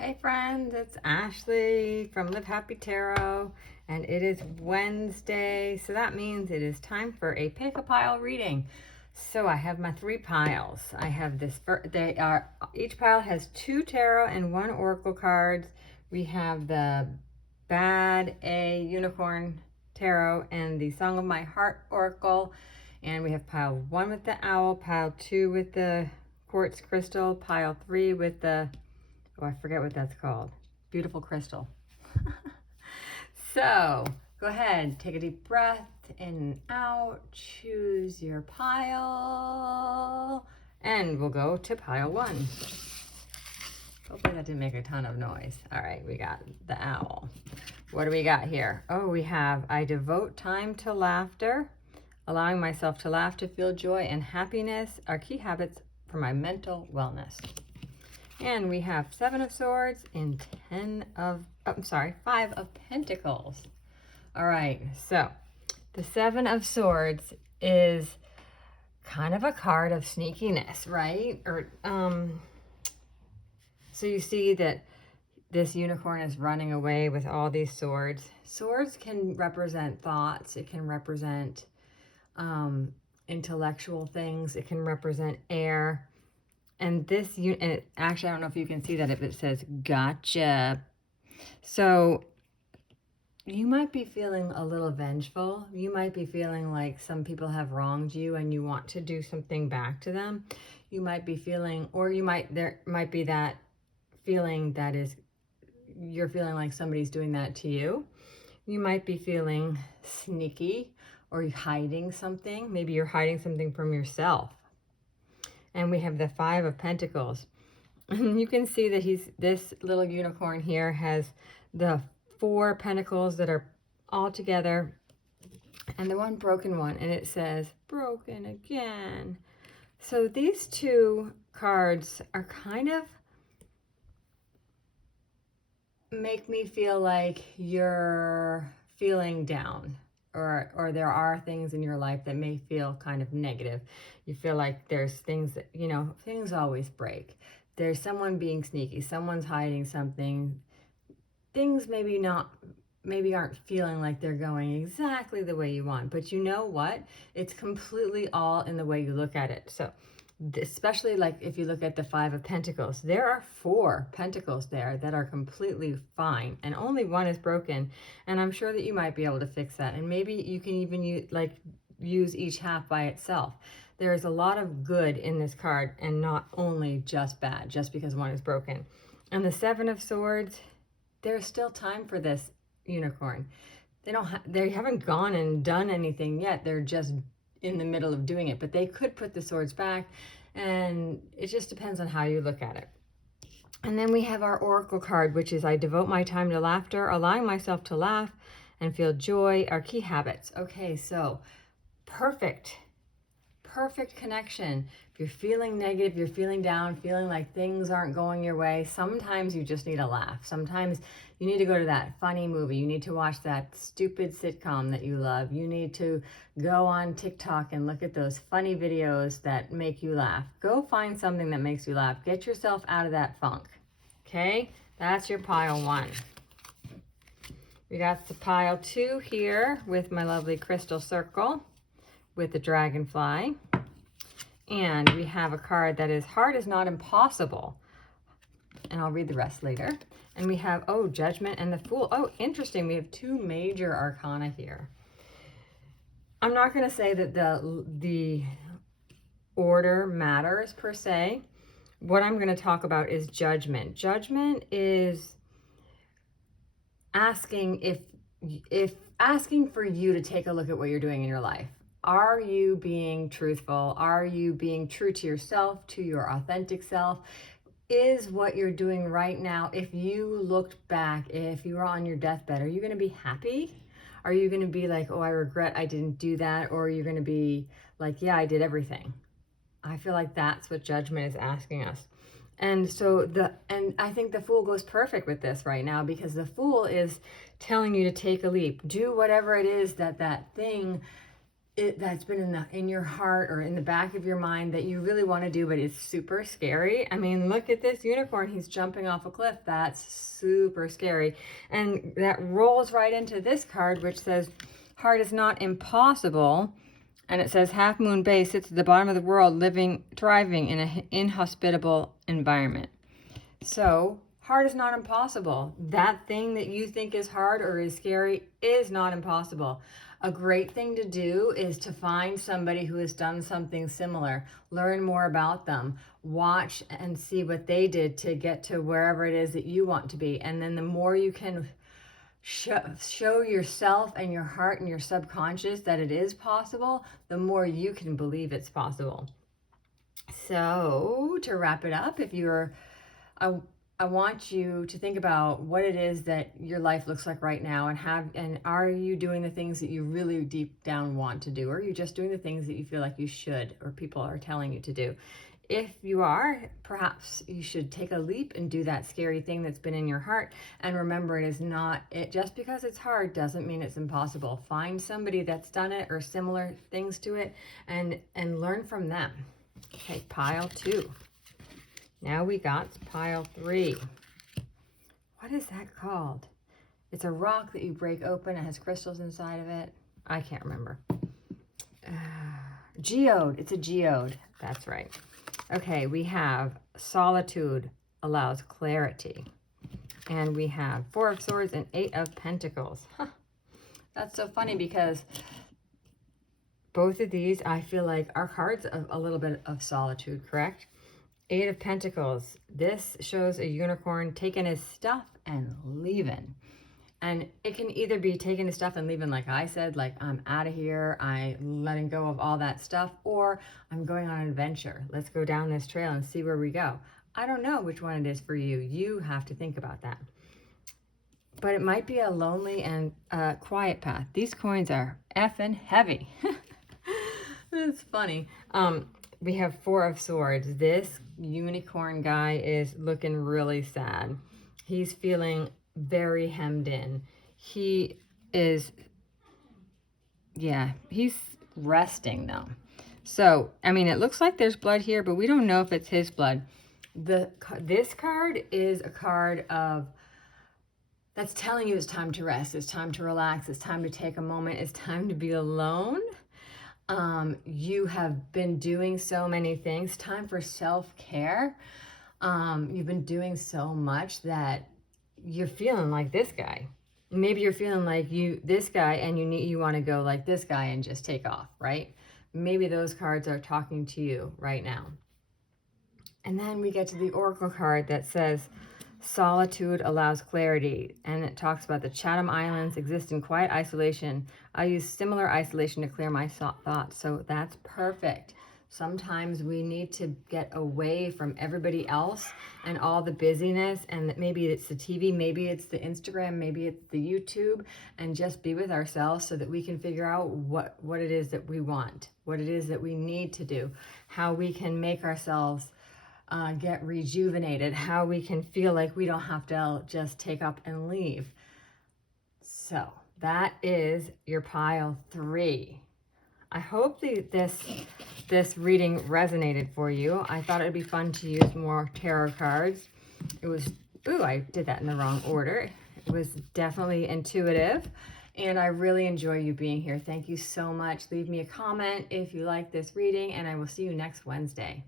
Hey friends, it's Ashley from Live Happy Tarot, and it is Wednesday, so that means it is time for a pick-a-pile reading. So I have my 3 piles. I have this, each pile has 2 tarot and 1 oracle cards. We have the Bad A Unicorn Tarot and the Song of My Heart Oracle, and we have pile 1 with the owl, pile 2 with the quartz crystal, pile 3 with the I forget what that's called. Beautiful crystal. So go ahead, take a deep breath in and out, choose your pile, and we'll go to pile 1. Hopefully that didn't make a ton of noise. All right, we got the owl. What do we got here? Oh, we have, I devote time to laughter. Allowing myself to laugh, to feel joy and happiness are key habits for my mental wellness. And we have 7 of Swords and 5 of Pentacles. All right, so the 7 of Swords is kind of a card of sneakiness, right? So you see that this unicorn is running away with all these swords. Swords can represent thoughts. It can represent intellectual things. It can represent air. And this, and actually, I don't know if you can see that if it says gotcha. So you might be feeling a little vengeful. You might be feeling like some people have wronged you and you want to do something back to them. You might be feeling, there might be that feeling that is, you're feeling like somebody's doing that to you. You might be feeling sneaky or hiding something. Maybe you're hiding something from yourself. And we have the 5 of Pentacles. And you can see that this little unicorn here has the 4 pentacles that are all together and the one broken one, and it says broken again. So these 2 cards are kind of make me feel like you're feeling down. Or there are things in your life that may feel kind of negative. You feel like there's things that, things always break. There's someone being sneaky, someone's hiding something. Things maybe aren't feeling like they're going exactly the way you want, but you know what? It's completely all in the way you look at it. So especially like if you look at the 5 of Pentacles, there are 4 pentacles there that are completely fine and only 1 is broken, and I'm sure that you might be able to fix that, and maybe you can even use each half by itself. There's a lot of good in this card and not only just bad just because 1 is broken. And the 7 of Swords, there's still time for this unicorn. They haven't gone and done anything yet. They're just in the middle of doing it, but they could put the swords back, and it just depends on how you look at it. And then we have our oracle card, which is I devote my time to laughter, allowing myself to laugh and feel joy are key habits. Okay, so perfect connection. If you're feeling negative, you're feeling down, feeling like things aren't going your way, sometimes you just need a laugh. Sometimes you need to go to that funny movie. You need to watch that stupid sitcom that you love. You need to go on TikTok and look at those funny videos that make you laugh. Go find something that makes you laugh. Get yourself out of that funk. Okay? That's your pile 1. We got the pile 2 here with my lovely crystal circle with the dragonfly. And we have a card that is hard is not impossible. And I'll read the rest later. And we have, Judgment and the Fool. Oh, interesting. We have 2 major arcana here. I'm not going to say that the order matters per se. What I'm going to talk about is Judgment. Judgment is asking asking for you to take a look at what you're doing in your life. Are you being truthful? Are you being true to yourself, to your authentic self? Is what you're doing right now, if you looked back, if you were on your deathbed, are you going to be happy? Are you going to be like, oh, I regret I didn't do that? Or are you going to be like, yeah, I did everything? I feel like that's what Judgment is asking us. And so I think the Fool goes perfect with this right now, because the Fool is telling you to take a leap. Do whatever it is that thing that's been in your heart or in the back of your mind that you really want to do, but it's super scary. I mean, look at this unicorn. He's jumping off a cliff. That's super scary. And that rolls right into this card, which says, heart is not impossible. And it says, Half Moon Bay sits at the bottom of the world, thriving in an inhospitable environment. So, hard is not impossible. That thing that you think is hard or is scary is not impossible. A great thing to do is to find somebody who has done something similar, learn more about them, watch and see what they did to get to wherever it is that you want to be. And then the more you can show yourself and your heart and your subconscious that it is possible, the more you can believe it's possible. So, to wrap it up, if you're I want you to think about what it is that your life looks like right now, and are you doing the things that you really deep down want to do, or are you just doing the things that you feel like you should or people are telling you to do? If you are, perhaps you should take a leap and do that scary thing that's been in your heart. And remember, just because it's hard doesn't mean it's impossible. Find somebody that's done it or similar things to it and learn from them. Okay, pile 2. Now we got pile 3. What is that called? It's a rock that you break open. It has crystals inside of it. I can't remember. Geode. It's a geode. That's right. Okay, we have Solitude allows clarity. And we have 4 of Swords and 8 of Pentacles. Huh. That's so funny because both of these, I feel like, are cards of a little bit of solitude, correct? 8 of Pentacles. This shows a unicorn taking his stuff and leaving. And it can either be taking his stuff and leaving, like I said, like I'm out of here, I'm letting go of all that stuff, or I'm going on an adventure. Let's go down this trail and see where we go. I don't know which one it is for you. You have to think about that. But it might be a lonely and quiet path. These coins are effing heavy. That's funny. We have 4 of Swords. This unicorn guy is looking really sad. He's feeling very hemmed in. He is, yeah, he's resting though. So, I mean, it looks like there's blood here, but we don't know if it's his blood. This card is a card that's telling you it's time to rest, it's time to relax, it's time to take a moment, it's time to be alone. You have been doing so many things. Time for self-care. You've been doing so much that you're feeling like this guy. Maybe you're feeling like this guy, and you want to go like this guy and just take off, right? Maybe those cards are talking to you right now. And then we get to the Oracle card that says, Solitude allows clarity, and it talks about the Chatham Islands exist in quiet isolation. I use similar isolation to clear my thoughts, so that's perfect. Sometimes we need to get away from everybody else and all the busyness, and maybe it's the TV, maybe it's the Instagram, maybe it's the YouTube, and just be with ourselves so that we can figure out what it is that we want, what it is that we need to do, how we can make ourselves get rejuvenated, how we can feel like we don't have to just take up and leave. So that is your pile 3. I hope this reading resonated for you. I thought it'd be fun to use more tarot cards. It was, I did that in the wrong order. It was definitely intuitive, and I really enjoy you being here. Thank you so much. Leave me a comment if you like this reading, and I will see you next Wednesday.